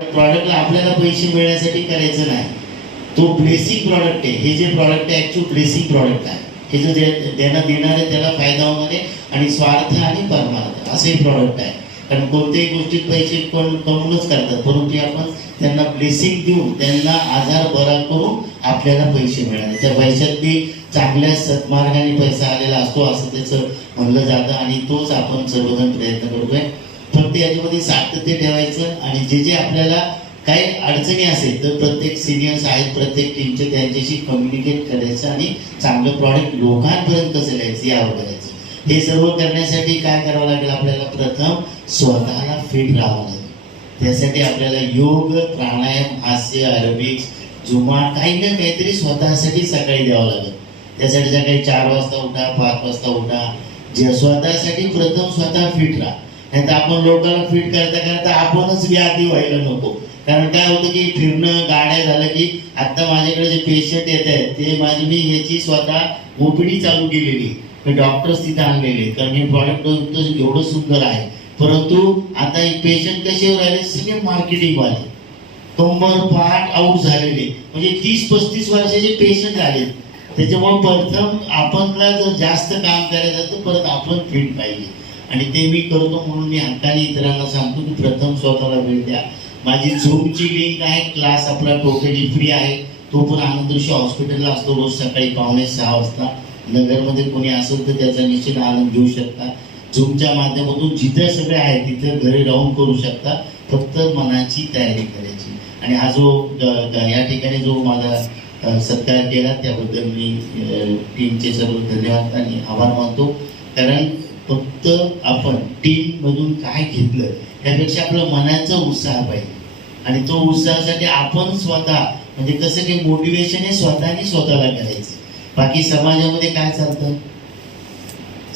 प्रॉडक्टला आपल्याला पैसे मिळण्यासाठी करायचं नाही. तो बेसिक प्रॉडक्ट आहे. हे जे प्रॉडक्ट आहे ॲक्च्युअल बेसिक प्रॉडक्ट आहे. हे जो जे देणं देणार आहे त्याला फायदा होणार आहे आणि स्वार्थ आणि परमार्थ असे प्रॉडक्ट आहे. कारण कोणत्याही गोष्टीत पैसे कोण कमवूनच करतात परंतु आपण त्यांना ब्लेसिंग देऊन त्यांना आजार बरा करून आपल्याला पैसे मिळाले त्या पैशात बी चांगल्या सत्मार्गाने पैसा आलेला असतो असं त्याचं म्हणलं जातं आणि तोच आपण सर्वजण प्रयत्न करतोय. फक्त याच्यामध्ये सातत्य ठेवायचं आणि जे जे आपल्याला काही अडचणी असेल तर प्रत्येक सिनियर्स आहेत प्रत्येक टीमचे त्यांच्याशी कम्युनिकेट करायचं आणि चांगलं प्रॉडक्ट लोकांपर्यंत कसं द्यायचं यावर करायचं. हे सर्व करण्यासाठी काय करावं लागेल आपल्याला? प्रथम स्वतःला फिट राहावं लागेल. त्यासाठी आपल्याला योग प्राणायाम हास्य अरेबिक्स जुमा काही ना काहीतरी स्वतःसाठी सकाळी द्यावं लागेल. त्यासाठी सकाळी चार वाजता उठा पाच वाजता उठा. जे स्वतःसाठी प्रथम स्वतः फिट राहा. नाही तर आपण लोकांना फिट करता करता आपणच व्याधी व्हायला नको. कारण काय होतं की फिरणं गाड्या झालं की आता माझ्याकडे जे पेशंट येत आहेत ते माझी मी ह्याची स्वतः ओपीडी चालू केलेली डॉक्टर्स तिथे आणलेले कारण हे प्रॉडक्ट एवढं सुंदर आहे. परंतु आता हे पेशंट कसे राहिले सगळे मार्केटिंग वाले. कंबर पाठ आऊट झालेले म्हणजे तीस पस्तीस वर्षाचे पेशंट आले त्याच्यामुळे प्रथम आपणला जर जास्त काम करायचं तर परत आपण फिट पाहिजे. आणि ते मी करतो म्हणून मी हक्काने इतरांना सांगतो की प्रथम स्वतःला वेळ द्या. माझी झूमची लिंक आहे क्लास आपला टोटली फ्री आहे. तो पण आनंदऋषी हॉस्पिटलला असतो रोज सकाळी पावणे सहा वाजता. नगरमध्ये कोणी असेल तर त्याचा निश्चित आनंद घेऊ शकता. झूमच्या माध्यमातून जिथे सगळे आहे तिथे घरी राहून करू शकता. फक्त मनाची तयारी करायची. आणि हा जो या ठिकाणी जो माझा सत्कार केला त्याबद्दल मी टीमचे सर्व धन्यवाद आणि आभार मानतो. कारण फक्त आपण टीम मधून काय घेतलं त्यापेक्षा आपलं मनाचा उत्साह पाहिजे. आणि तो उत्साहासाठी आपण स्वतः म्हणजे कसं की मोटिवेशन हे स्वतःने स्वतःला करायचं. बाकी समाजामध्ये काय चालतं?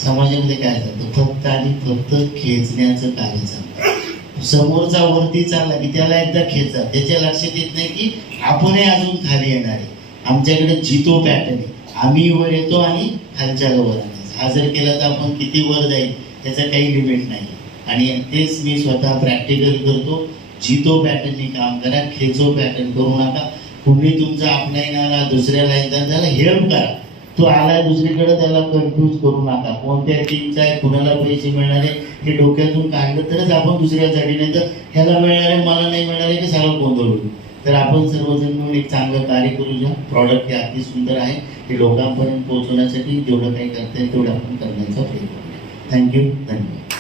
समाजामध्ये काय चालतं? फक्त आणि फक्त खेचण्याचं कार्य चालतं. समोरचा वरती चालला की त्याला एकदा खेचा त्याच्या लक्षात येत नाही की आपणही अजून खाली येणार आहे. आमच्याकडे जितो पॅटर्न आहे. आम्ही वर येतो आणि खालच्या वर. आणायचं हा जर केला तर आपण किती वर जाईल त्याचं काही लिमिट नाही. आणि तेच मी स्वतः प्रॅक्टिकल करतो. जितो पॅटर्ननी काम करा खेचो पॅटर्न करू नका. कुणी तुमचा आपणाला दुसऱ्याला येतात त्याला हेल्प करा. तो आलाय दुसरीकडे त्याला कन्फ्यूज करू नका. कोणत्या टीमचा आहे कुणाला पैसे मिळणारे हे डोक्यातून काढलं तरच आपण दुसऱ्यासाठी नाही तर ह्याला मिळणारे मला नाही मिळणारे की सगळं गोंधळ होईल. तर आपण सर्वजण मिळून एक चांगलं कार्य करू प्रॉडक्ट हे अति सुंदर आहे. हे लोकांपर्यंत पोहोचवण्यासाठी जेवढं काही करता येईल तेवढं आपण करण्याचा प्रयत्न करूया. थँक्यू धन्यवाद.